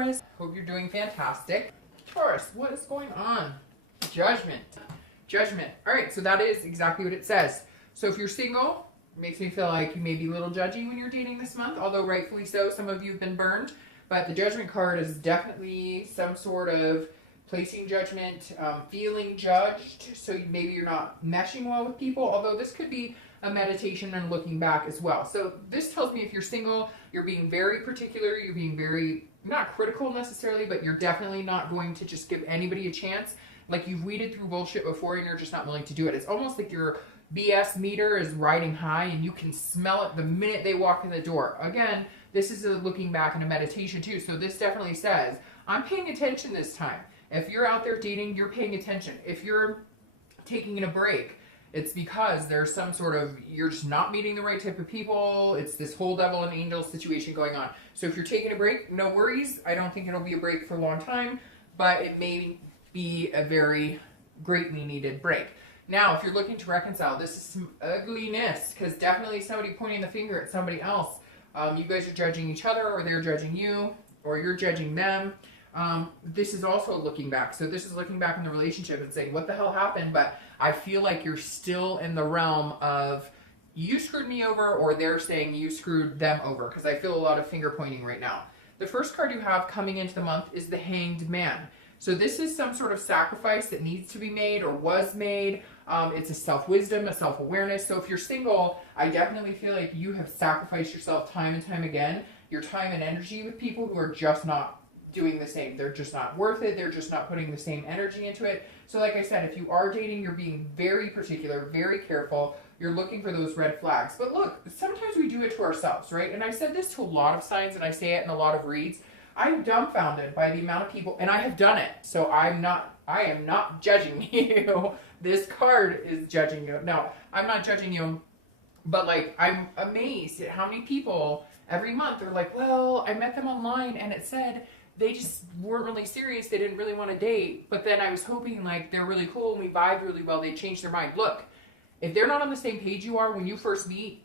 Taurus. Hope you're doing fantastic. Taurus, what is going on? Judgment. Judgment. All right, so that is exactly what it says. So if you're single, it makes me feel like you may be a little judgy when you're dating this month, although rightfully so. Some of you have been burned, but the Judgment card is definitely some sort of placing judgment, feeling judged. So maybe you're not meshing well with people, although this could be a meditation and looking back as well. So this tells me if you're single, you're being very particular, you're being very, not critical necessarily, but you're definitely not going to just give anybody a chance. Like you've weeded through bullshit before and you're just not willing to do it. It's almost like your BS meter is riding high and you can smell it the minute they walk in the door. Again, this is a looking back and a meditation too. So this definitely says, I'm paying attention this time. If you're out there dating, you're paying attention. If you're taking a break, it's because there's some sort of, you're just not meeting the right type of people. It's this whole devil and angel situation going on. So if you're taking a break, no worries. I don't think it'll be a break for a long time, but it may be a very greatly needed break. Now, if you're looking to reconcile, this is some ugliness, because definitely somebody pointing the finger at somebody else. You guys are judging each other, or they're judging you, or you're judging them. This is also looking back. So this is looking back in the relationship and saying, what the hell happened? But I feel like you're still in the realm of you screwed me over, or they're saying you screwed them over, because I feel a lot of finger pointing right now. The first card you have coming into the month is the Hanged Man. So this is some sort of sacrifice that needs to be made or was made. It's a self-wisdom, a self-awareness. So if you're single, I definitely feel like you have sacrificed yourself time and time again. Your time and energy with people who are just not doing the same. They're just not worth it. They're just not putting the same energy into it. So like I said, if you are dating, you're being very particular, very careful. You're looking for those red flags. But look, sometimes we do it to ourselves, right? And I said this to a lot of signs, and I say it in a lot of reads. I'm dumbfounded by the amount of people, and I have done it. So I am not judging you. This card is judging you. No, I'm not judging you, but like, I'm amazed at how many people every month are like, well, I met them online and it said they just weren't really serious. They didn't really want to date. But then I was hoping like they're really cool and we vibe really well. They changed their mind. Look, if they're not on the same page you are when you first meet,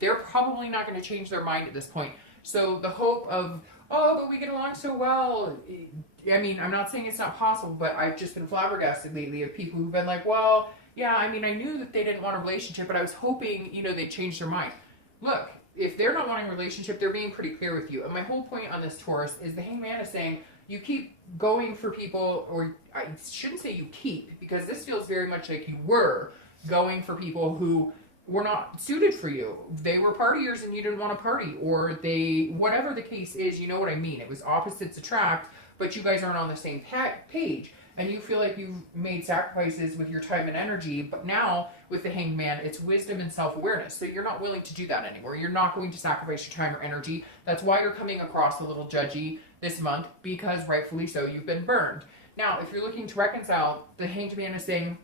they're probably not going to change their mind at this point. So the hope of, oh, but we get along so well. I mean, I'm not saying it's not possible, but I've just been flabbergasted lately of people who've been like, well, yeah, I mean, I knew that they didn't want a relationship, but I was hoping, you know, they'd change their mind. Look, if they're not wanting a relationship, they're being pretty clear with you. And my whole point on this Taurus is the Hanged Man is saying you keep going for people, or I shouldn't say you keep, because this feels very much like you were going for people who were not suited for you. They were partiers and you didn't want to party, or they, whatever the case is, you know what I mean. It was opposites attract, but you guys aren't on the same page. And you feel like you've made sacrifices with your time and energy, but now with the Hanged Man, it's wisdom and self-awareness. So you're not willing to do that anymore. You're not going to sacrifice your time or energy. That's why you're coming across a little judgy this month, because rightfully so, you've been burned. Now, if you're looking to reconcile, the Hanged Man is saying,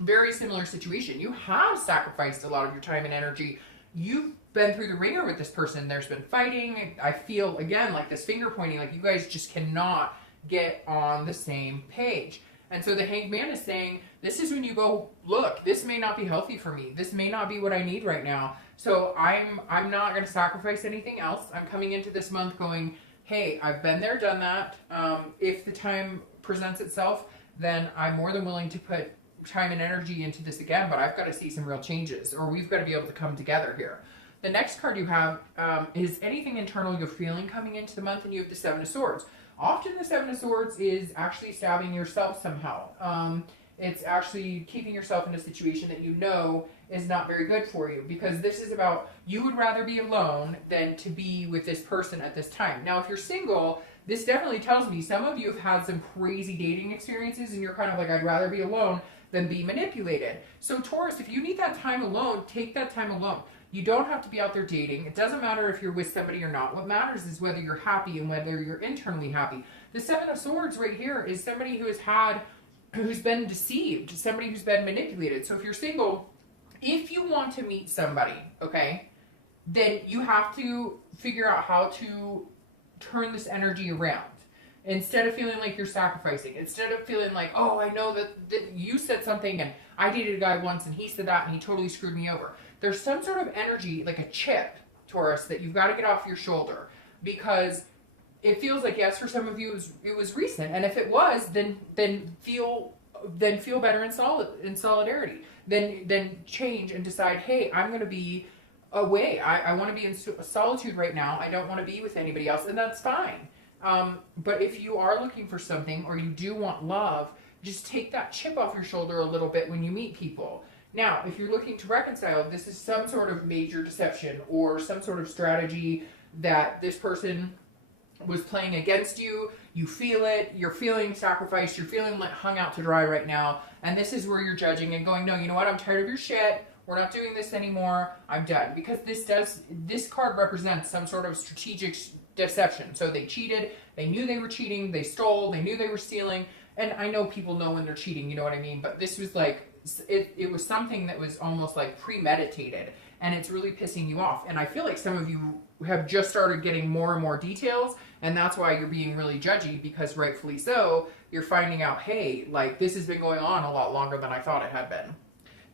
very similar situation. You have sacrificed a lot of your time and energy. You've been through the ringer with this person. There's been fighting. I feel, again, like this finger pointing, like you guys just cannot get on the same page. And so the Hanged Man is saying, this is when you go, look, this may not be healthy for me. This may not be what I need right now. So I'm not going to sacrifice anything else. I'm coming into this month going, hey, I've been there, done that. If the time presents itself, then I'm more than willing to put time and energy into this again, but I've got to see some real changes, or we've got to be able to come together here. The next card you have is anything internal you're feeling coming into the month, and you have the Seven of Swords. Often the Seven of Swords is actually stabbing yourself somehow. It's actually keeping yourself in a situation that you know is not very good for you, because this is about you would rather be alone than to be with this person at this time. Now, if you're single, this definitely tells me some of you have had some crazy dating experiences and you're kind of like, I'd rather be alone than be manipulated. So Taurus, if you need that time alone, take that time alone. You don't have to be out there dating. It doesn't matter if you're with somebody or not. What matters is whether you're happy and whether you're internally happy. The Seven of Swords right here is somebody who's been deceived, somebody who's been manipulated. So if you're single, if you want to meet somebody, okay, then you have to figure out how to turn this energy around. Instead of feeling like you're sacrificing, instead of feeling like, oh, I know that you said something and I dated a guy once and he said that and he totally screwed me over. There's some sort of energy, like a chip, Taurus, that you've got to get off your shoulder, because it feels like, yes, for some of you it was recent, and if it was, then feel better in solidarity. Then change and decide, hey, I'm going to be away. I want to be in solitude right now. I don't want to be with anybody else, and that's fine. But if you are looking for something, or you do want love, just take that chip off your shoulder a little bit when you meet people. Now, if you're looking to reconcile, this is some sort of major deception or some sort of strategy that this person was playing against you. You feel it. You're feeling sacrificed. You're feeling like hung out to dry right now. And this is where you're judging and going, no, you know what? I'm tired of your shit. We're not doing this anymore. I'm done. Because this card represents some sort of strategic deception. So they cheated. They knew they were cheating. They stole. They knew they were stealing. And I know people know when they're cheating, you know what I mean? But this was like, it was something that was almost like premeditated, and it's really pissing you off. And I feel like some of you have just started getting more and more details, and that's why you're being really judgy, because rightfully so, you're finding out, hey, like, this has been going on a lot longer than I thought it had been.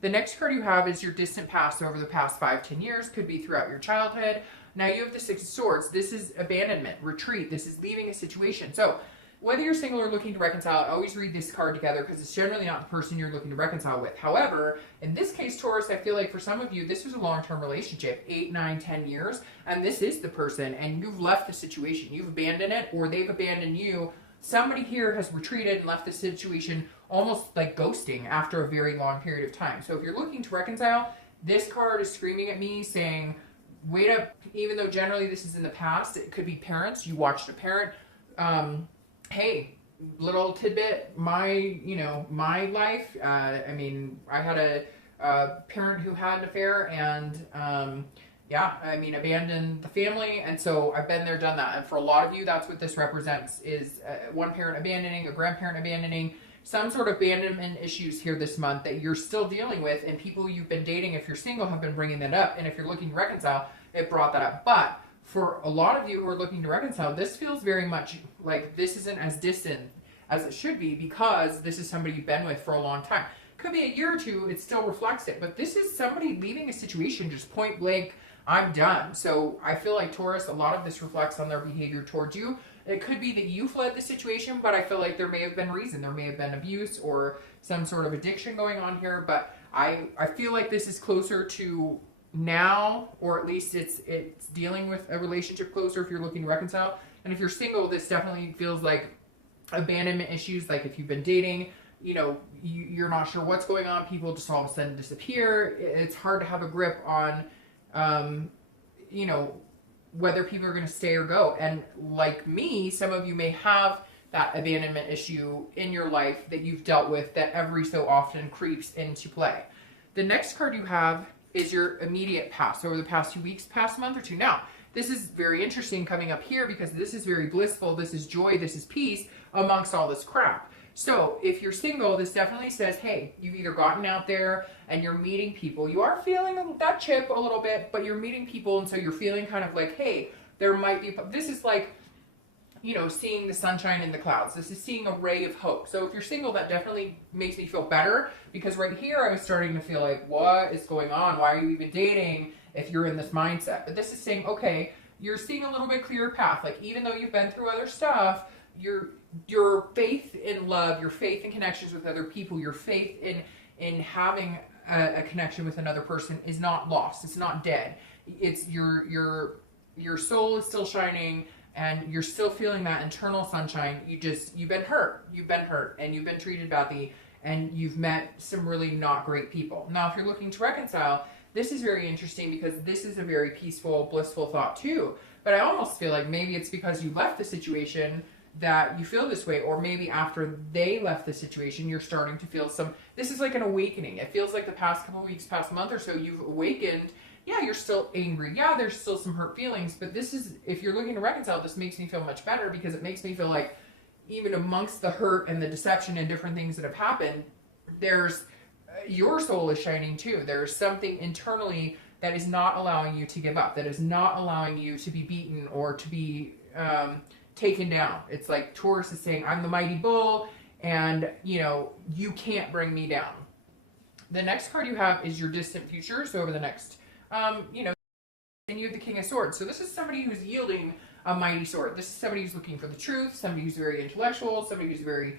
The next card you have is your distant past over the past 5-10 years, could be throughout your childhood. Now you have the Six of Swords. This is abandonment, retreat. This is leaving a situation. So whether you're single or looking to reconcile, I always read this card together because it's generally not the person you're looking to reconcile with. However, in this case, Taurus, I feel like for some of you, this was a long-term relationship, 8, 9, 10 years, and this is the person, and you've left the situation. You've abandoned it, or they've abandoned you. Somebody here has retreated and left the situation almost like ghosting after a very long period of time. So if you're looking to reconcile, this card is screaming at me saying, wait up, even though generally this is in the past, it could be parents. You watched a parent, hey, little tidbit, my life, I mean, I had a parent who had an affair and, yeah, I mean, abandoned the family. And so I've been there, done that. And for a lot of you, that's what this represents, is one parent abandoning, a grandparent abandoning, some sort of abandonment issues here this month that you're still dealing with. And people you've been dating, if you're single, have been bringing that up. And if you're looking to reconcile, it brought that up. But for a lot of you who are looking to reconcile, this feels very much like this isn't as distant as it should be, because this is somebody you've been with for a long time. Could be a year or two, it still reflects it. But this is somebody leaving a situation just point blank, I'm done. So I feel like, Taurus, a lot of this reflects on their behavior towards you. It could be that you fled the situation, but I feel like there may have been reason. There may have been abuse or some sort of addiction going on here. But I feel like this is closer to now, or at least it's dealing with a relationship closer if you're looking to reconcile. And if you're single, this definitely feels like abandonment issues. Like if you've been dating, you know, you're not sure what's going on. People just all of a sudden disappear. It's hard to have a grip on, you know, whether people are going to stay or go. And like me, some of you may have that abandonment issue in your life that you've dealt with that every so often creeps into play. The next card you have is your immediate past, over the past 2 weeks, past month or two. Now, this is very interesting coming up here because this is very blissful. This is joy. This is peace amongst all this crap. So if you're single, this definitely says, hey, you've either gotten out there and you're meeting people. You are feeling that chip a little bit, but you're meeting people. And so you're feeling kind of like, hey, there might be, this is like, you know, seeing the sunshine in the clouds. This is seeing a ray of hope. So if you're single, that definitely makes me feel better, because right here I was starting to feel like, what is going on? Why are you even dating if you're in this mindset? But this is saying, okay, you're seeing a little bit clearer path. Like, even though you've been through other stuff, your faith in love, your faith in connections with other people, your faith in having a connection with another person is not lost. It's not dead. It's your soul is still shining, and you're still feeling that internal sunshine. You've been hurt, and you've been treated badly, and you've met some really not great people. Now, if you're looking to reconcile, this is very interesting because this is a very peaceful, blissful thought too. But I almost feel like maybe it's because you left the situation that you feel this way, or maybe after they left the situation, you're starting to feel this is like an awakening. It feels like the past couple weeks, past month or so, you've awakened. Yeah, you're still angry. Yeah, there's still some hurt feelings, but this is, if you're looking to reconcile, this makes me feel much better, because it makes me feel like even amongst the hurt and the deception and different things that have happened, there's, your soul is shining too. There's something internally that is not allowing you to give up, that is not allowing you to be beaten or to be taken down. It's like Taurus is saying, I'm the mighty bull, and you know, you can't bring me down. The next card you have is your distant future. So over the next, you know, and you have the King of Swords. So this is somebody who's yielding a mighty sword. This is somebody who's looking for the truth, somebody who's very intellectual, somebody who's very,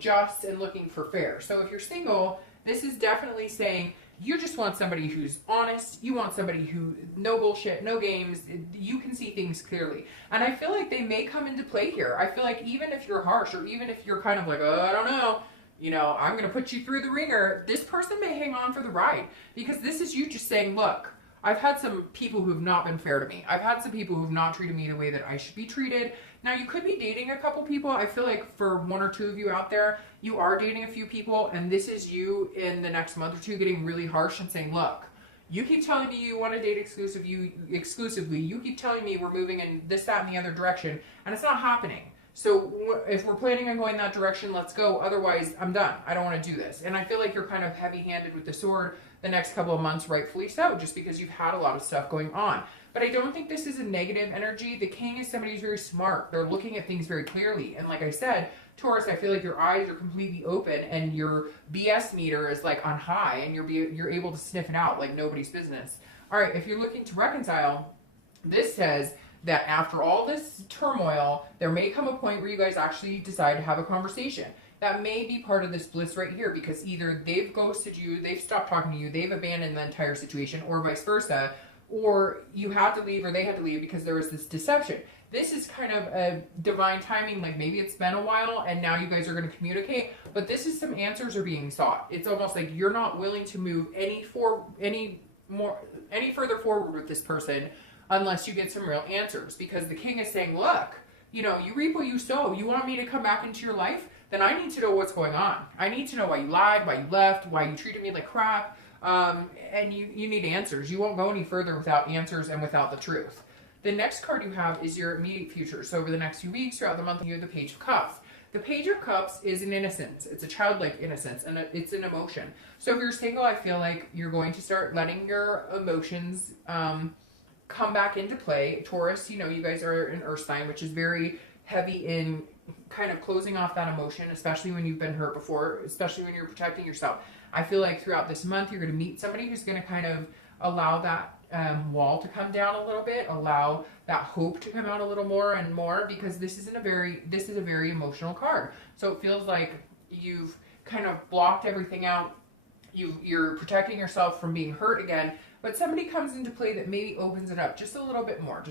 just and looking for fair. So if you're single, this is definitely saying you just want somebody who's honest. You want somebody who, no bullshit, no games. You can see things clearly. And I feel like they may come into play here. I feel like even if you're harsh, or even if you're kind of like, oh, I don't know, I'm going to put you through the ringer, this person may hang on for the ride. Because this is you just saying, look, I've had some people who've not been fair to me. I've had some people who've not treated me the way that I should be treated. Now, you could be dating a couple people. I feel like for one or two of you out there, you are dating a few people, and this is you in the next month or two getting really harsh and saying, look, you keep telling me you want to date exclusively. You keep telling me we're moving in this, that, and the other direction, and it's not happening. So if we're planning on going that direction, let's go. Otherwise, I'm done. I don't want to do this. And I feel like you're kind of heavy-handed with the sword the next couple of months, rightfully so, just because you've had a lot of stuff going on. But I don't think this is a negative energy. The king is somebody who's very smart. They're looking at things very clearly. And like I said, Taurus, I feel like your eyes are completely open and your BS meter is like on high, and you're able to sniff it out like nobody's business. All right, if you're looking to reconcile, this says that after all this turmoil, there may come a point where you guys actually decide to have a conversation. That may be part of this bliss right here, because either they've ghosted you, they've stopped talking to you, they've abandoned the entire situation, or vice versa, or you had to leave or they had to leave because there was this deception. This is kind of a divine timing, like maybe it's been a while and now you guys are going to communicate, but this is some answers are being sought. It's almost like you're not willing to move any further forward with this person unless you get some real answers, because the king is saying, look, you reap what you sow. You want me to come back into your life? Then I need to know what's going on. I need to know why you lied, why you left, why you treated me like crap. And you need answers. You won't go any further without answers and without the truth. The next card you have is your immediate future. So over the next few weeks, throughout the month, you have the Page of Cups. The Page of Cups is an innocence. It's a childlike innocence, and it's an emotion. So if you're single, I feel like you're going to start letting your emotions come back into play. Taurus, you guys are an earth sign, which is very heavy in kind of closing off that emotion, especially when you've been hurt before, especially when you're protecting yourself. I feel like throughout this month, you're going to meet somebody who's going to kind of allow that wall to come down a little bit, allow that hope to come out a little more and more, because this is a very emotional card. So it feels like you've kind of blocked everything out. You're protecting yourself from being hurt again, but somebody comes into play that maybe opens it up just a little bit more.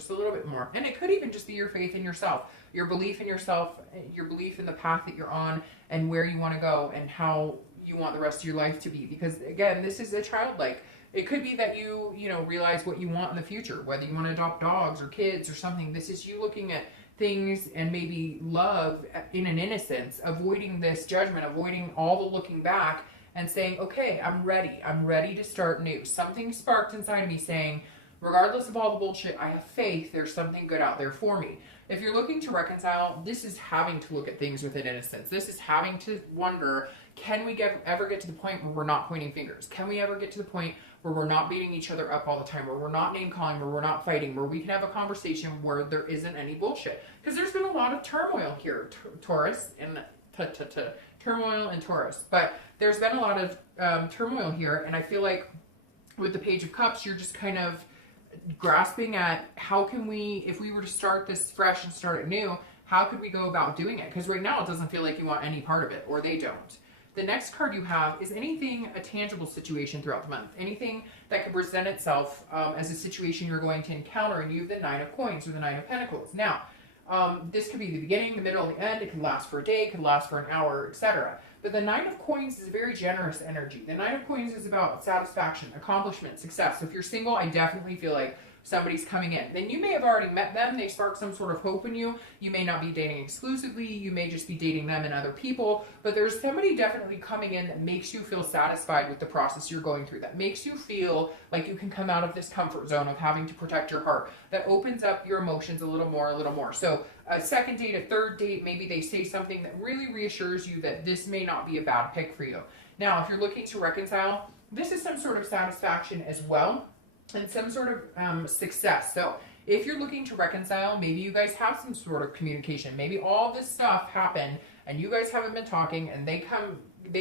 And it could even just be your faith in yourself, your belief in yourself, your belief in the path that you're on and where you want to go and how you want the rest of your life to be. Because again, this is a childlike. It could be that you realize what you want in the future, whether you want to adopt dogs or kids or something. This is you looking at things and maybe love in an innocence, avoiding this judgment, avoiding all the looking back, and saying, okay, I'm ready to start new. Something sparked inside of me saying, regardless of all the bullshit, I have faith, there's something good out there for me. If you're looking to reconcile, this is having to look at things with an innocence. This is having to wonder, can we ever get to the point where we're not pointing fingers? Can we ever get to the point where we're not beating each other up all the time, where we're not name calling, where we're not fighting, where we can have a conversation where there isn't any bullshit? Because there's been a lot of turmoil here, Taurus, and turmoil and Taurus. But there's been a lot of turmoil here, and I feel like with the Page of Cups, you're just kind of grasping at how can we, if we were to start this fresh and start it new, how could we go about doing it? Because right now it doesn't feel like you want any part of it, or they don't. The next card you have is anything, a tangible situation throughout the month. Anything that could present itself as a situation you're going to encounter, and you have the Nine of Coins or the Nine of Pentacles. Now, this could be the beginning, the middle, the end. It can last for a day, it can last for an hour, etc. But the Nine of Coins is a very generous energy. The Nine of Coins is about satisfaction, accomplishment, success. So if you're single, I definitely feel like somebody's coming in. Then you may have already met them. They spark some sort of hope in you. You may not be dating exclusively. You may just be dating them and other people. But there's somebody definitely coming in that makes you feel satisfied with the process you're going through. That makes you feel like you can come out of this comfort zone of having to protect your heart. That opens up your emotions a little more. So a second date, a third date, maybe they say something that really reassures you that this may not be a bad pick for you. Now, if you're looking to reconcile, this is some sort of satisfaction as well, and some sort of success. So if you're looking to reconcile, maybe you guys have some sort of communication. Maybe all this stuff happened and you guys haven't been talking, and they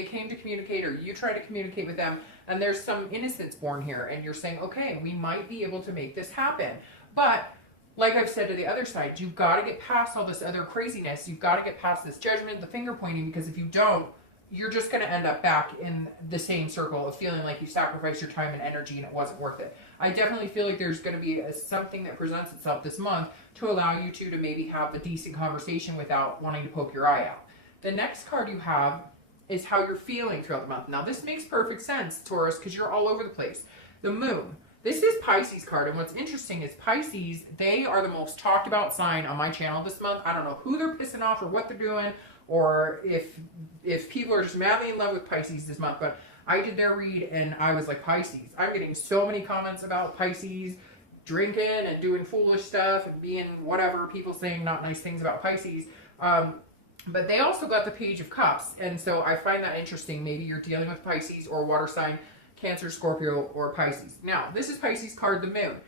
came to communicate, or you try to communicate with them, and there's some innocence born here, and you're saying, okay, we might be able to make this happen. But like I've said to the other side, you've got to get past all this other craziness. You've got to get past this judgment, the finger pointing, because if you don't, you're just going to end up back in the same circle of feeling like you sacrificed your time and energy and it wasn't worth it. I definitely feel like there's going to be something that presents itself this month to allow you to maybe have a decent conversation without wanting to poke your eye out. The next card you have is how you're feeling throughout the month. Now, this makes perfect sense, Taurus, because you're all over the place. The moon. This is Pisces card, and what's interesting is Pisces, they are the most talked about sign on my channel this month. I don't know who they're pissing off or what they're doing, or if people are just madly in love with Pisces this month, but I did their read and I was like, Pisces. I'm getting so many comments about Pisces drinking and doing foolish stuff and being whatever, people saying not nice things about Pisces. But they also got the Page of Cups, and so I find that interesting. Maybe you're dealing with Pisces or water sign, Cancer, Scorpio, or Pisces. Now, this is Pisces card, the moon.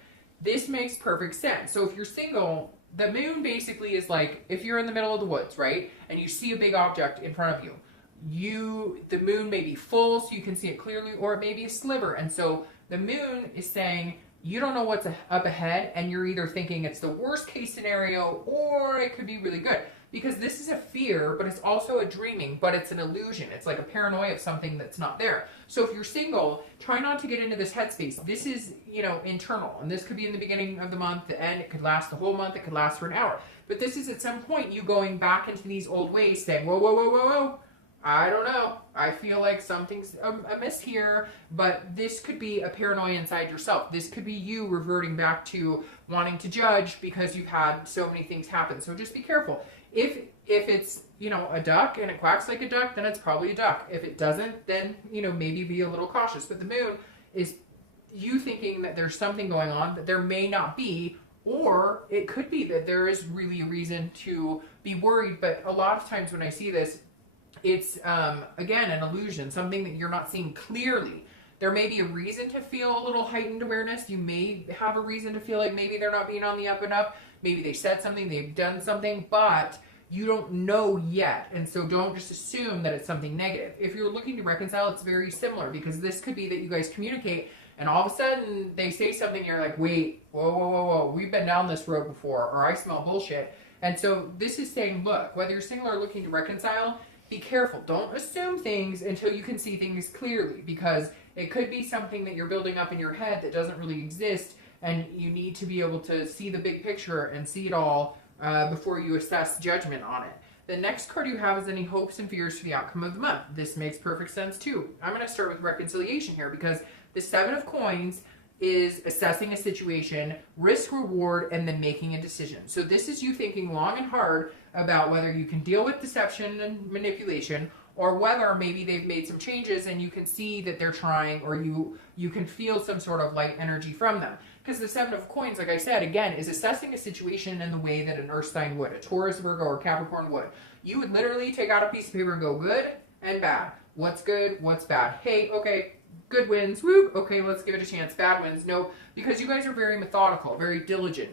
This makes perfect sense. So if you're single, the moon basically is like, if you're in the middle of the woods, right, and you see a big object in front of you, the moon may be full so you can see it clearly, or it may be a sliver. And so the moon is saying you don't know what's up ahead, and you're either thinking it's the worst case scenario or it could be really good. Because this is a fear, but it's also a dreaming, but it's an illusion. It's like a paranoia of something that's not there. So if you're single, try not to get into this headspace. This is, internal. And this could be in the beginning of the month, the end. It could last the whole month. It could last for an hour. But this is at some point you going back into these old ways saying, whoa, whoa, whoa, whoa, whoa. I don't know. I feel like something's amiss here, but this could be a paranoia inside yourself. This could be you reverting back to wanting to judge because you've had so many things happen. So just be careful. If it's, a duck and it quacks like a duck, then it's probably a duck. If it doesn't, then, maybe be a little cautious. But the moon is you thinking that there's something going on that there may not be, or it could be that there is really a reason to be worried. But a lot of times when I see this, it's, again, an illusion, something that you're not seeing clearly. There may be a reason to feel a little heightened awareness. You may have a reason to feel like maybe they're not being on the up and up. Maybe they said something, they've done something, but you don't know yet. And so don't just assume that it's something negative. If you're looking to reconcile, it's very similar, because this could be that you guys communicate and all of a sudden they say something, you're like, wait, whoa, whoa, whoa, whoa, we've been down this road before, or I smell bullshit. And so this is saying, look, whether you're single or looking to reconcile, be careful. Don't assume things until you can see things clearly, because it could be something that you're building up in your head that doesn't really exist, and you need to be able to see the big picture and see it all before you assess judgment on it. The next card you have is any hopes and fears for the outcome of the month. This makes perfect sense too. I'm going to start with reconciliation here, because the Seven of Coins is assessing a situation, risk, reward, and then making a decision. So this is you thinking long and hard about whether you can deal with deception and manipulation, or whether maybe they've made some changes and you can see that they're trying, or you can feel some sort of light energy from them. Because the Seven of Coins, like I said, again, is assessing a situation in the way that an Earth sign would, a Taurus, Virgo, or Capricorn would. You would literally take out a piece of paper and go good and bad. What's good? What's bad? Hey, okay, good wins. Woo! Okay, let's give it a chance. Bad wins. No, because you guys are very methodical, very diligent,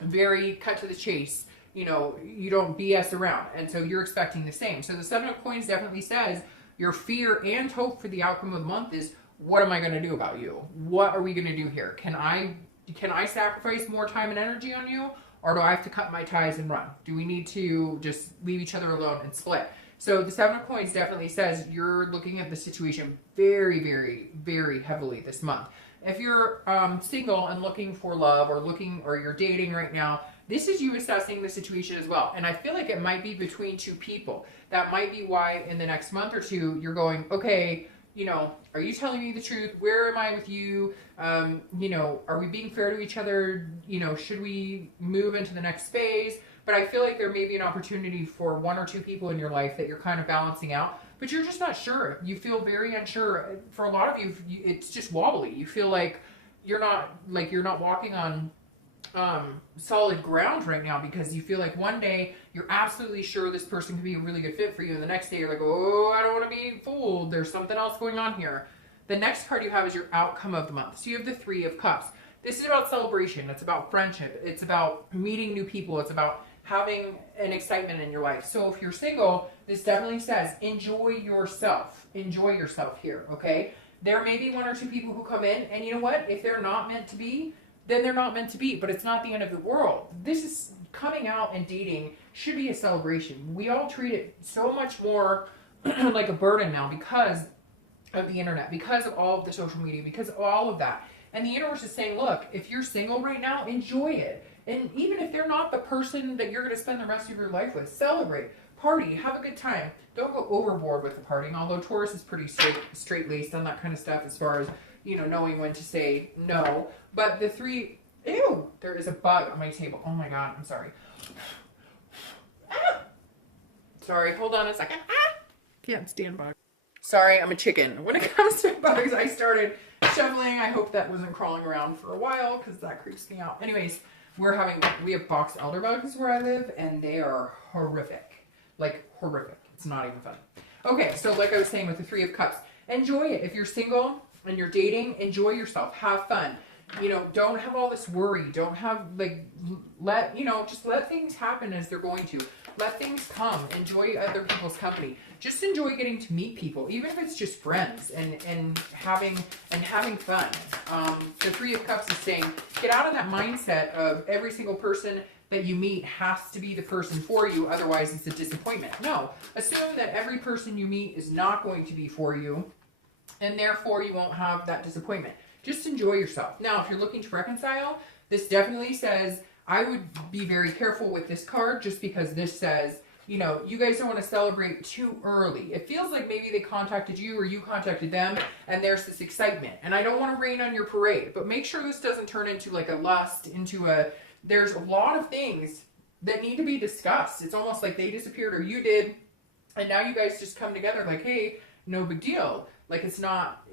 very cut to the chase. You don't BS around. And so you're expecting the same. So the Seven of Coins definitely says your fear and hope for the outcome of the month is, what am I going to do about you? What are we going to do here? Can I sacrifice more time and energy on you? Or do I have to cut my ties and run? Do we need to just leave each other alone and split? So the Seven of Coins definitely says you're looking at the situation very, very, very heavily this month. If you're single and looking for love, or you're dating right now, this is you assessing the situation as well. And I feel like it might be between two people. That might be why in the next month or two, you're going, okay, are you telling me the truth? Where am I with you? Are we being fair to each other? Should we move into the next phase? But I feel like there may be an opportunity for one or two people in your life that you're kind of balancing out, but you're just not sure. You feel very unsure. For a lot of you, it's just wobbly. You feel like you're not walking on solid ground right now, because you feel like one day you're absolutely sure this person could be a really good fit for you, and the next day you're like, oh, I don't want to be fooled. There's something else going on here. The next card you have is your outcome of the month. So you have the Three of Cups. This is about celebration. It's about friendship. It's about meeting new people. It's about having an excitement in your life. So if you're single, this definitely says enjoy yourself. Enjoy yourself here, okay? There may be one or two people who come in, and you know what? If they're not meant to be, then they're not meant to be. But it's not the end of the world. This is coming out and dating should be a celebration. We all treat it so much more like a burden now because of the internet, because of all of the social media, because of all of that. And the universe is saying, look, if you're single right now, enjoy it. And even if they're not the person that you're going to spend the rest of your life with, celebrate, party, have a good time. Don't go overboard with the partying, although Taurus is pretty straight-laced on that kind of stuff as far as, you know, knowing when to say no. But the three, ew, there is a bug on my table. Oh my God, I'm sorry. Ah! Sorry, hold on a second. Ah! Can't stand bugs. Sorry, I'm a chicken. When it comes to bugs, I started shoveling. I hope that wasn't crawling around for a while because that creeps me out. Anyways, we have box elder bugs where I live, and they are horrific. Like, horrific. It's not even fun. Okay, so like I was saying with the Three of Cups, enjoy it. If you're single and you're dating, enjoy yourself. Have fun. You know, don't have all this worry. Don't have, like, just let things happen as they're going to. Let things come. Enjoy other people's company. Just enjoy getting to meet people, even if it's just friends, and having fun. The Three of Cups is saying, get out of that mindset of every single person that you meet has to be the person for you, otherwise it's a disappointment. No, assume that every person you meet is not going to be for you, and therefore you won't have that disappointment. Just enjoy yourself. Now, if you're looking to reconcile, this definitely says, I would be very careful with this card, just because this says, you know, you guys don't want to celebrate too early. It feels like maybe they contacted you or you contacted them, and there's this excitement. And I don't want to rain on your parade, but make sure this doesn't turn into like a lust, into a, there's a lot of things that need to be discussed. It's almost like they disappeared or you did, and now you guys just come together like, hey, no big deal. Like, it's not,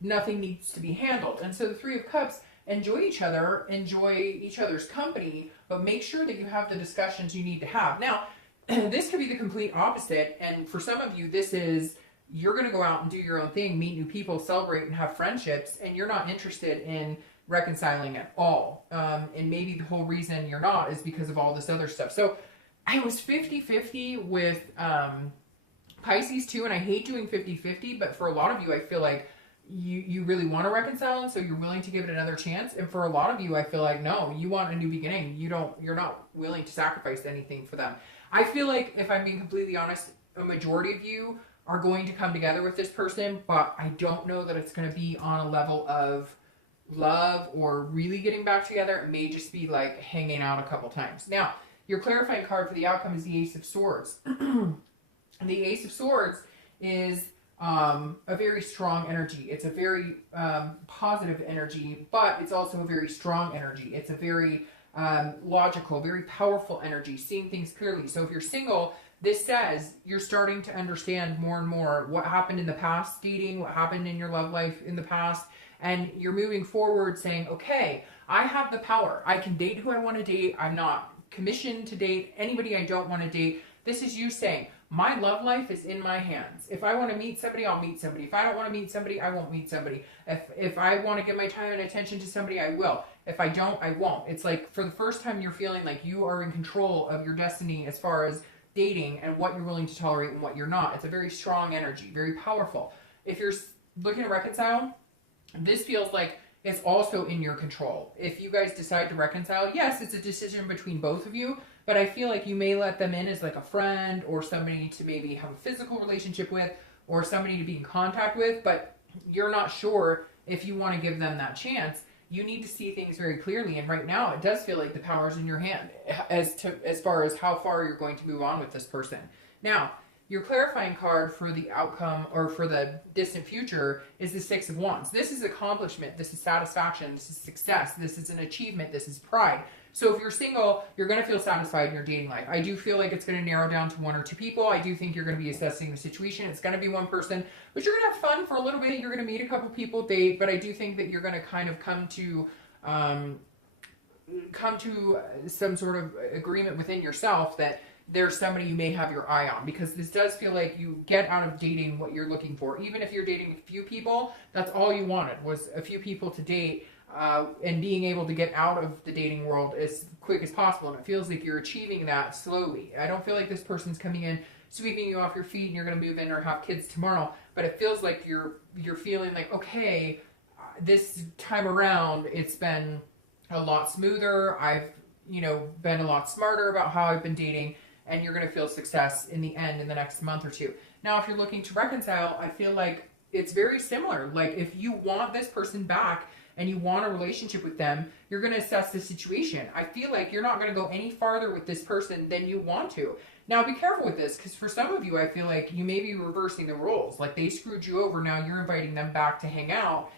nothing needs to be handled. And so the Three of Cups, enjoy each other, enjoy each other's company, but make sure that you have the discussions you need to have. Now, this could be the complete opposite, and for some of you, this is, you're going to go out and do your own thing, meet new people, celebrate, and have friendships, and you're not interested in reconciling at all. And maybe the whole reason you're not is because of all this other stuff. So I was 50-50 with Pisces too, and I hate doing 50-50, but for a lot of you, I feel like you really want to reconcile, and so you're willing to give it another chance. And for a lot of you, I feel like, no, you want a new beginning. You're not willing to sacrifice anything for them. I feel like, if I'm being completely honest, a majority of you are going to come together with this person, but I don't know that it's going to be on a level of love or really getting back together. It may just be like hanging out a couple times. Now, your clarifying card for the outcome is the Ace of Swords. The Ace of Swords is a very strong energy. It's a very positive energy, but it's also a very strong energy. It's a very logical, very powerful energy, seeing things clearly. So if you're single, this says you're starting to understand more and more what happened in the past dating, what happened in your love life in the past, and you're moving forward saying, okay, I have the power. I can date who I want to date. I'm not commissioned to date anybody I don't want to date. This is you saying, my love life is in my hands. If I want to meet somebody, I'll meet somebody. If I don't want to meet somebody, I won't meet somebody. If I want to give my time and attention to somebody, I will. If I don't, I won't. It's like, for the first time, you're feeling like you are in control of your destiny as far as dating and what you're willing to tolerate and what you're not. It's a very strong energy, very powerful. If you're looking to reconcile, this feels like it's also in your control. If you guys decide to reconcile, yes, it's a decision between both of you, but I feel like you may let them in as like a friend or somebody to maybe have a physical relationship with or somebody to be in contact with, but you're not sure if you want to give them that chance. You need to see things very clearly, and right now it does feel like the power's in your hand as far as how far you're going to move on with this person. Now, your clarifying card for the outcome or for the distant future is the Six of Wands. This is accomplishment. This is satisfaction. This is success. This is an achievement. This is pride. So if you're single, you're going to feel satisfied in your dating life. I do feel like it's going to narrow down to one or two people. I do think you're going to be assessing the situation. It's going to be one person, but you're going to have fun for a little bit. You're going to meet a couple people, date, but I do think that you're going to kind of come to some sort of agreement within yourself that there's somebody you may have your eye on, because this does feel like you get out of dating what you're looking for. Even if you're dating a few people, that's all you wanted was a few people to date, and being able to get out of the dating world as quick as possible. And it feels like you're achieving that slowly. I don't feel like this person's coming in, sweeping you off your feet, and you're going to move in or have kids tomorrow. But it feels like you're feeling like, okay, this time around, it's been a lot smoother. I've, you know, been a lot smarter about how I've been dating, and you're going to feel success in the end in the next month or two. Now, if you're looking to reconcile, I feel like it's very similar. Like if you want this person back and you want a relationship with them, you're going to assess the situation. I feel like you're not going to go any farther with this person than you want to. Now, be careful with this, because for some of you, I feel like you may be reversing the roles. Like they screwed you over, now you're inviting them back to hang out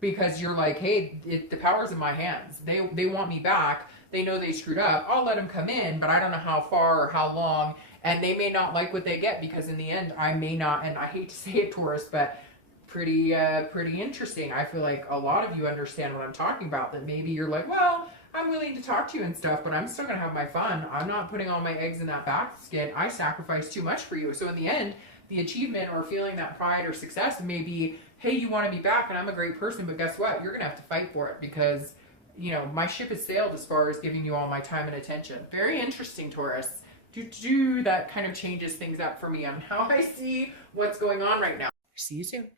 because you're like, hey, the power's in my hands. They want me back. They know they screwed up. I'll let them come in, but I don't know how far or how long. And they may not like what they get, because in the end, I may not, and I hate to say it, Taurus, but pretty interesting. I feel like a lot of you understand what I'm talking about, that maybe you're like, well, I'm willing to talk to you and stuff, but I'm still going to have my fun. I'm not putting all my eggs in that basket. I sacrificed too much for you. So in the end, the achievement or feeling that pride or success may be, hey, you want to be back and I'm a great person, but guess what? You're going to have to fight for it, because, you know, my ship has sailed as far as giving you all my time and attention. Very interesting, Taurus. That kind of changes things up for me on how I see what's going on right now. See you soon.